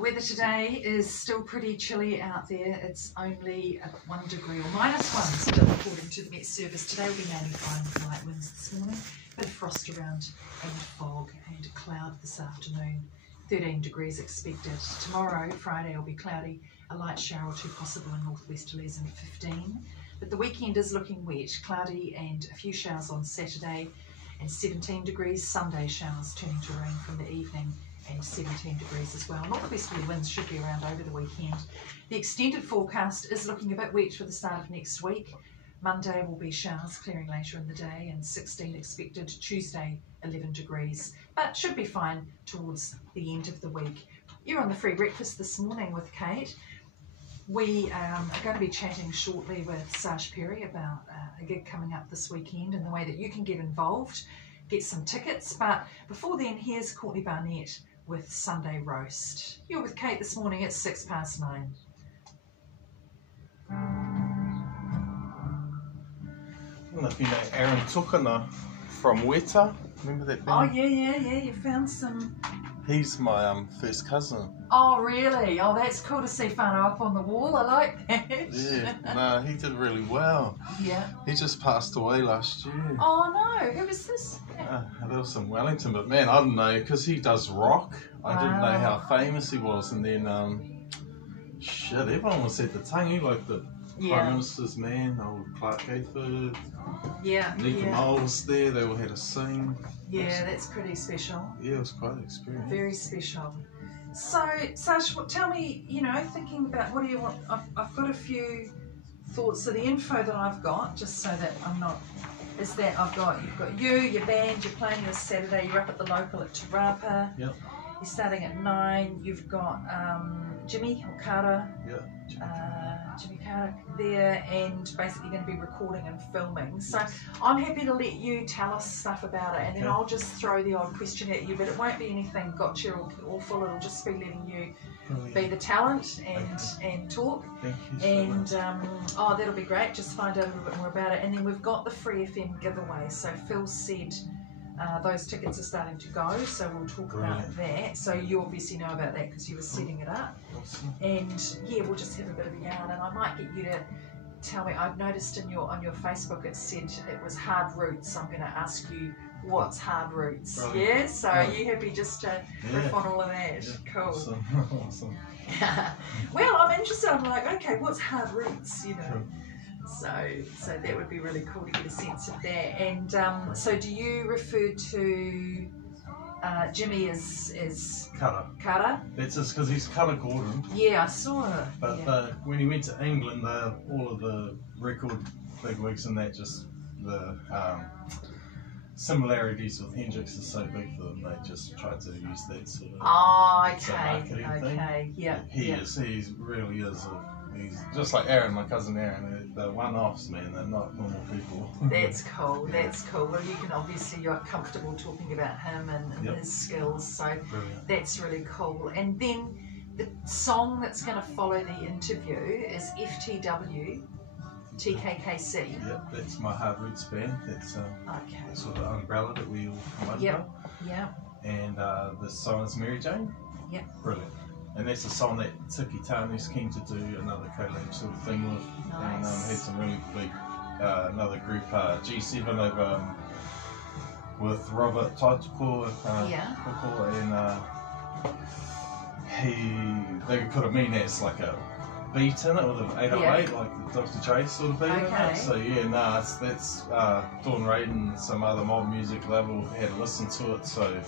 Weather today is still pretty chilly out there. It's only 1 degree or -1 still according to the Met Service. Today will be mainly fine with light winds this morning. Bit of frost around and fog and a cloud this afternoon. 13 degrees expected. Tomorrow, Friday, will be cloudy. A light shower or two possible in northwesterlies and 15. But the weekend is looking wet, cloudy and a few showers on Saturday and 17 degrees. Sunday showers turning to rain from the evening and 17 degrees as well. Northwesterly winds should be around over the weekend. The extended forecast is looking a bit wet for the start of next week. Monday will be showers clearing later in the day and 16 expected. Tuesday 11 degrees, but should be fine towards the end of the week. You're on the free breakfast this morning with Kate. We are going to be chatting shortly with Sash Perry about a gig coming up this weekend and the way that you can get involved, get some tickets. But before then, here's Courtney Barnett with Sunday Roast. You're with Kate this morning at 9:06. I don't know if you know Aaron Tukana from Weta. Remember that band? Oh, yeah, you found some... He's my first cousin. Oh, really? Oh, that's cool to see whānau up on the wall. I like that. Yeah, no, he did really well. Yeah. He just passed away last year. Oh, no. Who was this? That was in Wellington, but man, I don't know, because he does rock. I didn't know how famous he was, and then, shit, everyone was at the tangi, like the Prime Minister's man, old Clark Gayford, Nika Mull was there, they all had a sing. Yeah, that's pretty special. Yeah, it was quite an experience. Very special. So, Sash, tell me, thinking about what do you want? I've got a few thoughts. So the info that I've got, just so that I'm not, is that you've got your band, you're playing this Saturday, you're up at the local at Te Rapa. Yep. You're starting at 9. You've got Jimmy Carter. Yeah. Jimmy Carter there, and basically going to be recording and filming. So I'm happy to let you tell us stuff about it, and then I'll just throw the odd question at you, but it won't be anything gotcha or awful. It'll just be letting you be the talent and talk. Thank you so And that'll be great. Just find out a little bit more about it. And then we've got the Free FM giveaway. So Phil said those tickets are starting to go, so we'll talk about that. So you obviously know about that because you were setting it up. Awesome. And yeah, we'll just have a bit of a yarn, and I might get you to tell me. I've noticed on your Facebook it said it was Hard Roots. I'm going to ask you what's Hard Roots. Brilliant. Yeah, so are you happy just to riff on all of that? Yeah. Cool. Awesome. Awesome. Well, I'm interested. I'm like, okay, what's Hard Roots? So that would be really cool to get a sense of that. And so do you refer to Jimmy as Carter? That's just because he's Carter Gordon. Yeah, I saw it. But when he went to England, all of the record bigwigs and that, just the similarities with Hendrix is so big for them, they just tried to use that sort of marketing thing. Yeah. He really is. He's just like Aaron, my cousin Aaron. They're one-offs, man. They're not normal people. That's cool. That's cool. Well, you're comfortable talking about him and his skills, so that's really cool. And then the song that's going to follow the interview is FTW TKKC. Yep, that's my Hard Roots band. That's sort of umbrella that we all come under. Yep. And the song is Mary Jane. Yep. Brilliant. And that's a song that Tiki Tanu's keen to do another collab sort of thing with. Nice. And had some really big, another group, G7 over with Robert Taituko, and they could have mean as like a beat in it with an 808, like the Dr. Dre sort of beat in it. So that's Dawn Raiden and some other mob music label had listened to it, so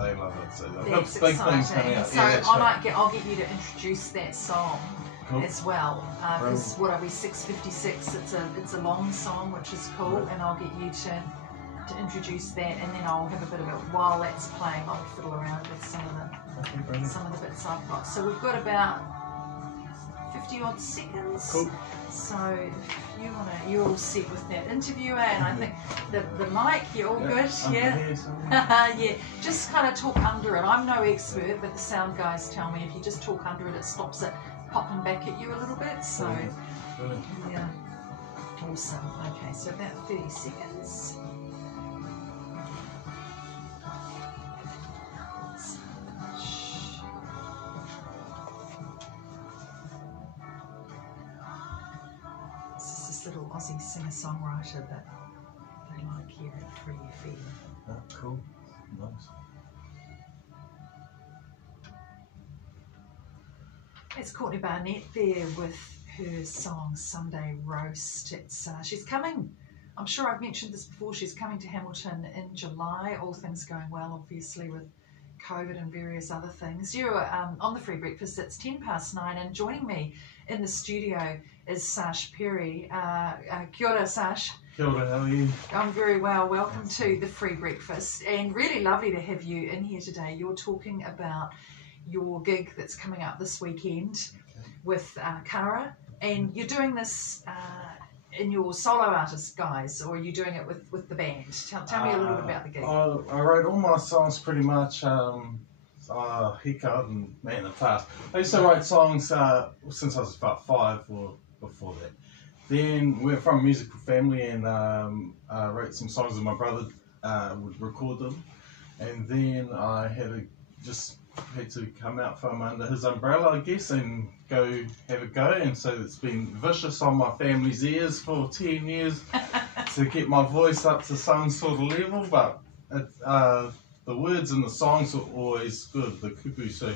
they love it. So they've got big things coming out. So I'll get you to introduce that song as well. Because what are we, 6:56? It's a long song, which is cool, and I'll get you to introduce that, and then I'll have a bit of it while that's playing. I'll fiddle around with some of the bits I've got. So we've got about 50 odd seconds. Cool. So if you're all set with that interview, and I think the mic, you're all good, yeah. Just kind of talk under it. I'm no expert, but the sound guys tell me if you just talk under it, it stops it popping back at you a little bit. So yeah, awesome. Okay, so about 30 seconds. nice little Aussie singer-songwriter that they like here at Free FM. Oh, cool. Nice. It's Courtney Barnett there with her song Sunday Roast. It's she's coming. I'm sure I've mentioned this before. She's coming to Hamilton in July. All things going well, obviously, with COVID and various other things. You're on the Free Breakfast. It's 9:10, and joining me in the studio is Sash Perry. Kia ora, Sash. Kia ora, how are you? I'm very well. Welcome to the Free Breakfast, and really lovely to have you in here today. You're talking about your gig that's coming up this weekend with Kara, and you're doing this in your solo artist guise, or are you doing it with the band? Tell me a little bit about the gig. I wrote all my songs pretty much Hika and Man in the Past. I used to write songs since I was about 5 or before that. Then we're from a musical family, and I wrote some songs with my brother, would record them, and then I had to come out from under his umbrella, I guess, and go have a go. And so it's been vicious on my family's ears for 10 years to get my voice up to some sort of level, but the words and the songs were always good, the kupu. So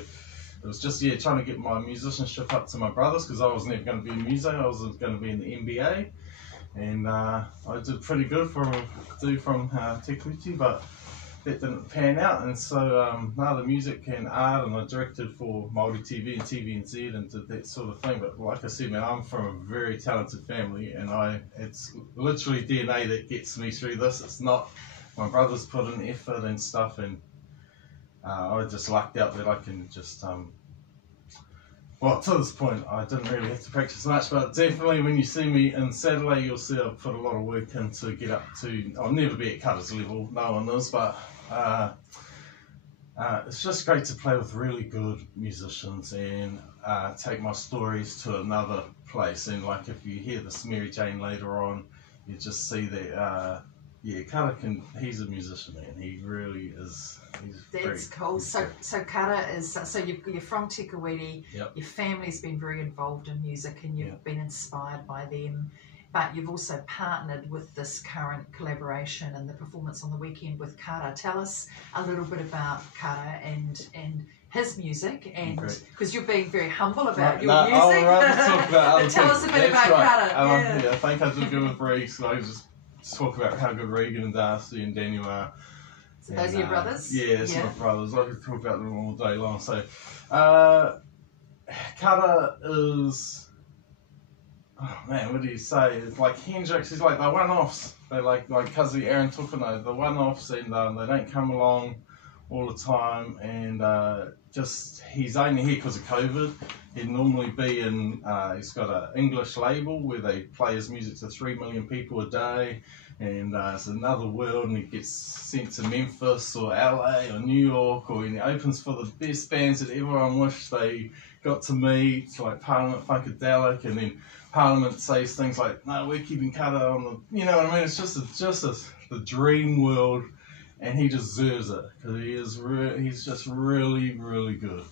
it was just, trying to get my musicianship up to my brothers, because I was never going to be in music. I was going to be in the NBA, and I did pretty good for a dude from Te Kuiti, but that didn't pan out. And so now the music and art, and I directed for Māori TV and TVNZ and did that sort of thing. But like I said, man, I'm from a very talented family, and it's literally DNA that gets me through this. It's not, my brothers put in effort and stuff, and I just lucked out that I can just well, to this point I didn't really have to practice much, but definitely when you see me in Saturday, you'll see I've put a lot of work in to get up to, I'll never be at Cutters level, no one is, but it's just great to play with really good musicians and take my stories to another place. And like if you hear this Mary Jane later on, you just see that Kara he's a musician, man. He really is. That's cool. So Kara is, so you're from Te Kuiti. Yep. Your family's been very involved in music, and you've been inspired by them. But you've also partnered with this current collaboration and the performance on the weekend with Kara. Tell us a little bit about Kara and his music, and because you're being very humble about your music. I'll rather talk about other Tell us a bit about Kara. I think I did good with Regan, so I just talk about how good Regan and Darcy and Daniel are. So those are your brothers? Yeah, it's my brothers. I could talk about them all day long. So, Kara is, oh man, what do you say? It's like Hendrix. He's like the one-offs. They like Kazi Aaron Tukano, the one-offs, and they don't come along all the time. And he's only here because of COVID. He'd normally be in, he's got an English label where they play his music to 3 million people a day, and it's another world, and he gets sent to Memphis or LA or New York, or he opens for the best bands that everyone wished they got to meet, like Parliament Funkadelic, and then Parliament says things like, no, we're keeping Kara on the, you know what I mean? It's just the dream world, and he deserves it, because he's just really, really good.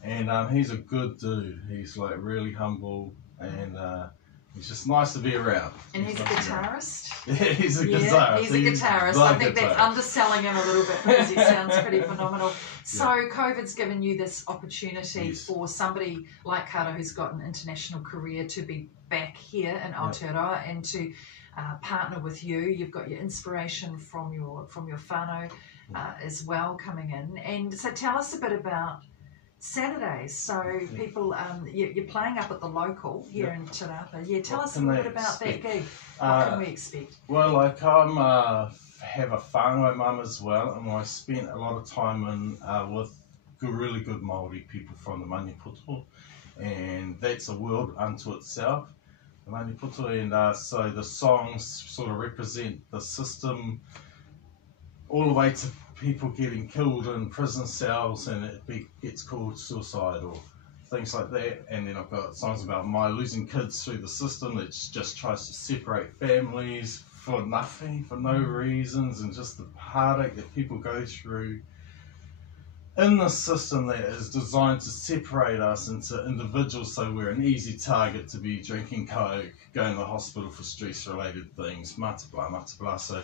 And he's a good dude. He's like really humble, and he's just nice to be around. And he's a guitarist? Yeah, he's a guitarist. He's a guitarist. I think that's underselling him a little bit, because he sounds pretty phenomenal. So COVID's given you this opportunity for somebody like Kara, who's got an international career, to be back here in Aotearoa and to partner with you. You've got your inspiration from your whānau as well coming in. And so tell us a bit about Saturdays. So people, you're playing up at the local here in Te Rapa. Yeah, tell us a little bit about that gig. What can we expect? Well, like I'm have a whānau mum as well, and I spent a lot of time with really good Māori people from the Maniputo, and that's a world unto itself, the Maniputo. And so the songs sort of represent the system all the way to people getting killed in prison cells, and it gets called suicide or things like that. And then I've got songs about my losing kids through the system that just tries to separate families for nothing, for no reasons, and just the heartache that people go through. in this system that is designed to separate us into individuals, so we're an easy target to be drinking coke, going to the hospital for stress-related things, mata blah. So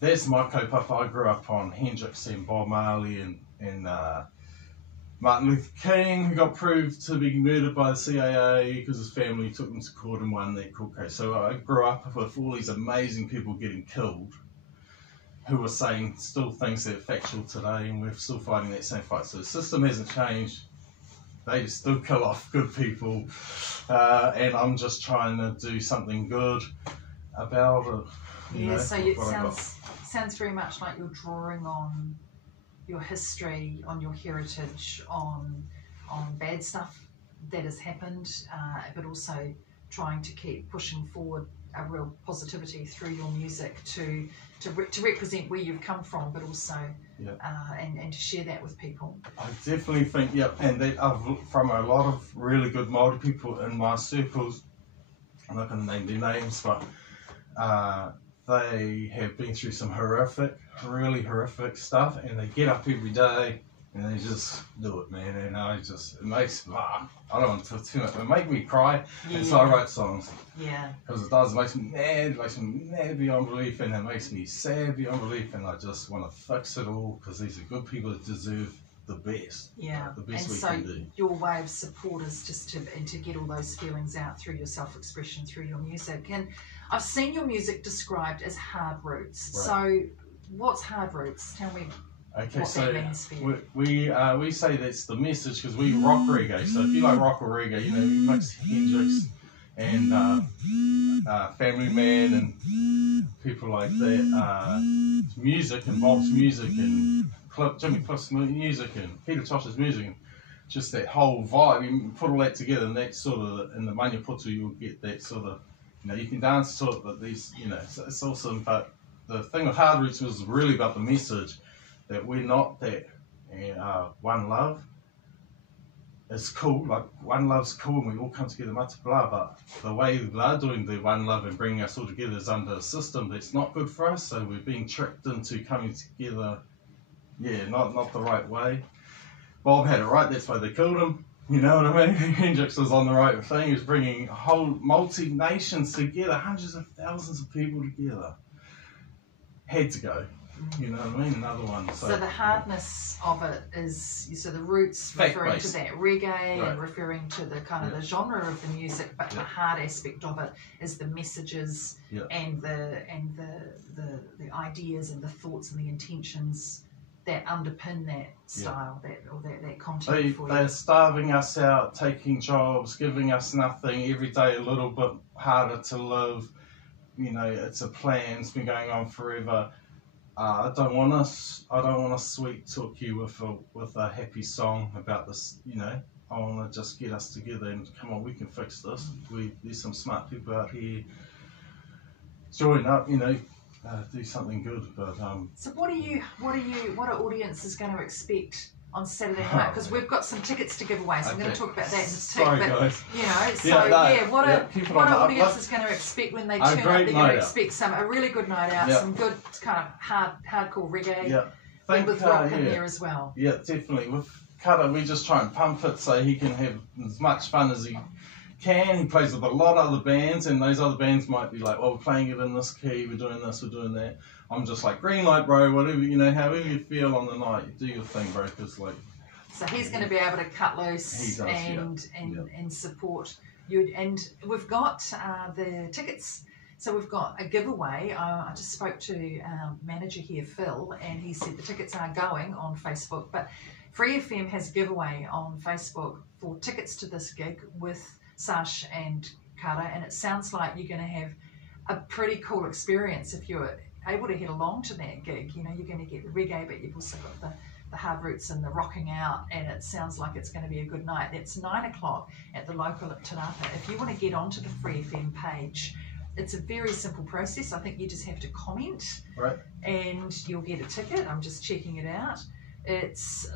that's my kaupapa. I grew up on Hendrix and Bob Marley and Martin Luther King, who got proved to be murdered by the CIA because his family took him to court and won that court case. So I grew up with all these amazing people getting killed, who are saying still things that are factual today, and we're still fighting that same fight. So the system hasn't changed. They still kill off good people, and I'm just trying to do something good about it. Yeah, so it sounds very much like you're drawing on your history, on your heritage, on bad stuff that has happened, but also trying to keep pushing forward a real positivity through your music to represent where you've come from, but also and to share that with people. I definitely think, and that from a lot of really good Māori people in my circles, I'm not going to name their names, but they have been through some really horrific stuff, and they get up every day and they just do it, man. And it makes me, I don't want to talk too much, it makes me cry. And so I write songs. Yeah. Because it makes me mad beyond belief, and it makes me sad beyond belief, and I just want to fix it all, because these are good people that deserve the best. Yeah. The best and we so can do. Your way of support is just to get all those feelings out through your self-expression, through your music. And I've seen your music described as hard roots. Right. So what's hard roots? Tell me. Okay, what so that means for you. we say that's the message, because we rock reggae. So if you like rock or reggae, you mix Hendrix and Family Man and people like that, music and Bob's music and Jimmy Cliff's music and Peter Tosh's music, and just that whole vibe. You put all that together, and that sort of, in the mania putu, you'll get that sort of, you can dance to it, but these, it's awesome. But the thing with Hard Roots was really about the message that we're not that one love is cool, like one love's cool, and we all come together, mata blah, but the way they're doing the one love and bringing us all together is under a system that's not good for us, so we're being tricked into coming together, not the right way. Bob had it right, that's why they killed him, you know what I mean? Hendrix was on the right thing, he was bringing whole multi-nations together, hundreds of thousands of people together. Had to go. You know what I mean? Another one. So the hardness of it is, so the roots referring to that reggae and referring to the kind of the genre of the music, but the hard aspect of it is the messages and the ideas and the thoughts and the intentions that underpin that style, that content for you. They're starving us out, taking jobs, giving us nothing, every day a little bit harder to live. It's a plan, it's been going on forever. I don't want to sweet talk you with a happy song about this. I want to just get us together and come on, we can fix this. There's some smart people out here. Join up, do something good. But so what are audiences going to expect on Saturday night? Because we've got some tickets to give away, so I'm going to talk about that in a tick. Guys. What are audiences going to expect when they turn up? They're going to expect a really good night out, some good kind of hardcore reggae, with rock in there as well. Yeah, definitely. With Cutter, we just try and pump it so he can have as much fun as he can. He plays with a lot of other bands, and those other bands might be like, well, we're playing it in this key, we're doing this, we're doing that. I'm just like, green light, bro, whatever, however you feel on the night, you do your thing, bro, because So he's going to be able to cut loose and support you. And we've got the tickets. So we've got a giveaway. I just spoke to our manager here, Phil, and he said the tickets are going on Facebook, but Free FM has a giveaway on Facebook for tickets to this gig with Sash and Kara, and it sounds like you're going to have a pretty cool experience if you're able to head along to that gig. You're going to get the reggae, but you've also got the hard roots and the rocking out, and it sounds like it's going to be a good night. That's 9 o'clock at the local at Te Rapa. If you want to get onto the Free FM page, it's a very simple process. I think you just have to comment, and you'll get a ticket. I'm just checking it out.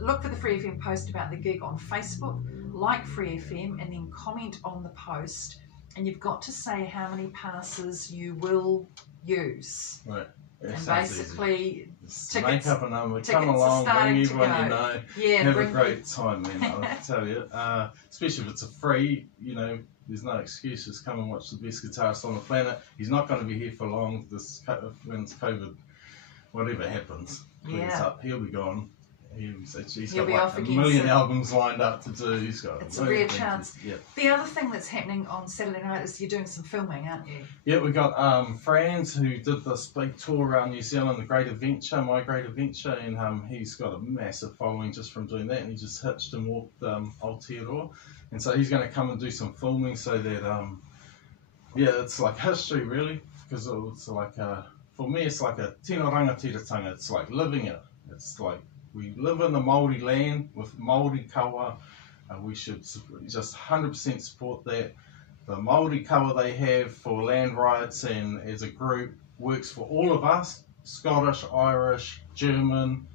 Look for the Free FM post about the gig on Facebook, like Free FM, and then comment on the post. And you've got to say how many passes you will use. Right. And sounds basically, easy. Make up a number, come tickets are along, bring starting to everyone you go. know, Yeah, have a bring great time, man. I'll tell you. Especially if it's a free, you know, there's no excuses. Come and watch the best guitarist on the planet. He's not going to be here for long. When it's COVID, whatever happens, clears Yeah. up, he'll be gone. He's He'll got be like off a again million soon. albums lined up to do. He's got. It's a rare things. chance. Yeah. The other thing that's happening on Saturday night is you're doing some filming, aren't you? Yeah, we got Franz who did this big tour around New Zealand, the Great Adventure, My Great Adventure, and he's got a massive following just from doing that, and he just hitched and walked Aotearoa, and so he's going to come and do some filming so that yeah, it's like history really, because it's like for me it's like a tino rangatiratanga. It's like living it. It's like we live in the Māori land with Māori kawa. We should just 100% support that. The Māori kawa they have for land rights and as a group works for all of us, Scottish, Irish, German.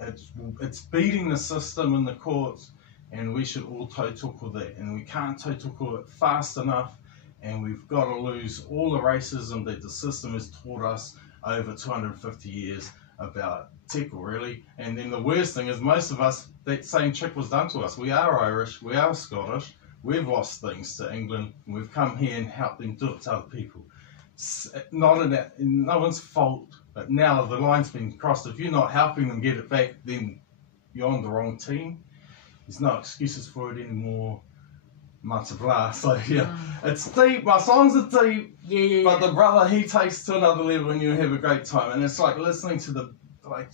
It's beating the system in the courts, and we should all tautoko that. And we can't tautoko it fast enough, and we've got to lose all the racism that the system has taught us over 250 years about teko, really. And then the worst thing is most of us, that same trick was done to us. We are Irish, we are Scottish, we've lost things to England, and we've come here and helped them do it to other people. It's not no one's fault, but now the line's been crossed. If you're not helping them get it back, then you're on the wrong team. There's no excuses for it anymore. Much blah. So yeah, it's deep. My songs are deep. Yeah. But the brother, he takes to another level, and you have a great time. And it's like listening to the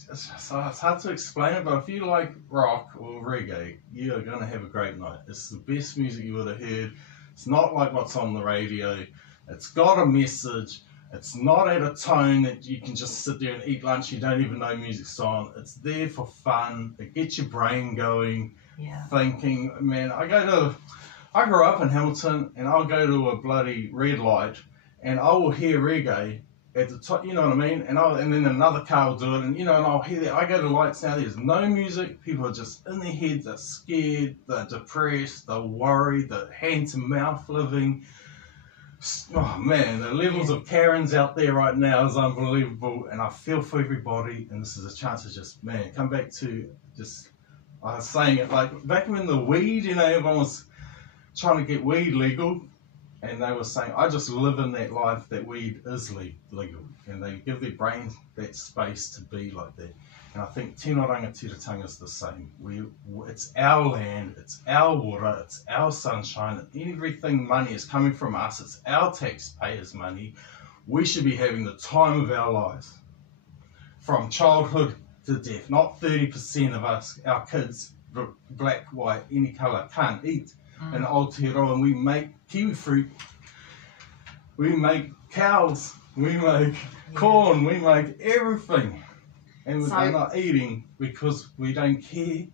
it's hard to explain it. But if you like rock or reggae, you are gonna have a great night. It's the best music you would have heard. It's not like what's on the radio. It's got a message. It's not at a tone that you can just sit there and eat lunch. You don't even know music's on. It's there for fun. It gets your brain going. Yeah. Thinking, man, I grew up in Hamilton, and I'll go to a bloody red light, and I will hear reggae at the top, you know what I mean? And then another car will do it, and and I'll hear that. I go to lights now, there's no music, people are just in their heads, they're scared, they're depressed, they're worried, they're hand to mouth living. Oh man, the levels of Karens out there right now is unbelievable, and I feel for everybody, and this is a chance to just, man, come back to just, I was saying it like back when the weed, everyone was trying to get weed legal, and they were saying, I just live in that life that weed is legal, and they give their brains that space to be like that. And I think tino rangatiratanga is the same. It's our land, it's our water, it's our sunshine, everything money is coming from us, it's our taxpayers' money. We should be having the time of our lives, from childhood to death. Not 30% of us, our kids, black, white, any colour, can't eat in Aotearoa, and we make kiwi fruit, we make cows, we make corn, we make everything, and we're not eating because we don't care,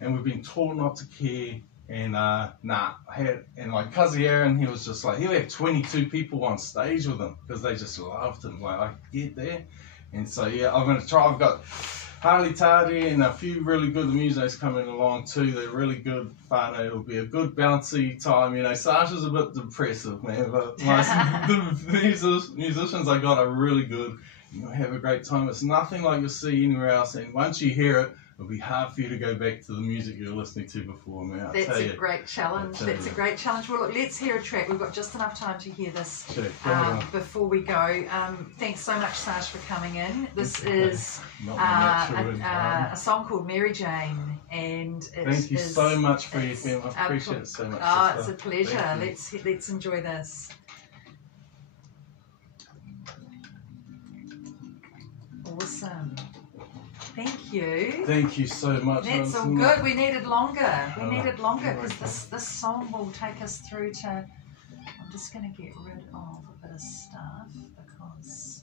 and we've been taught not to care. And and like Kazi Aaron, he was just like, he'll have 22 people on stage with him because they just loved him. Like, I get there. And so yeah, I'm gonna try. I've got Harley Tardy and a few really good musicians coming along too. They're really good fun. It'll be a good bouncy time. Sasha's a bit depressive, man, but the musicians I got are really good. You'll have a great time. It's nothing like you'll see anywhere else, and once you hear it, it'll be hard for you to go back to the music you were listening to before, man. That's a great challenge. That's a great challenge. Well, look, let's hear a track. We've got just enough time to hear this before we go. Thanks so much, Saj, for coming in. This is a song called Mary Jane, and thank you so much for your film. I appreciate it so much. Oh, it's a pleasure. Let's enjoy this. Awesome. Thank you. Thank you so much. That's all good. We needed longer. We needed longer because this song will take us through to. I'm just going to get rid of a bit of stuff because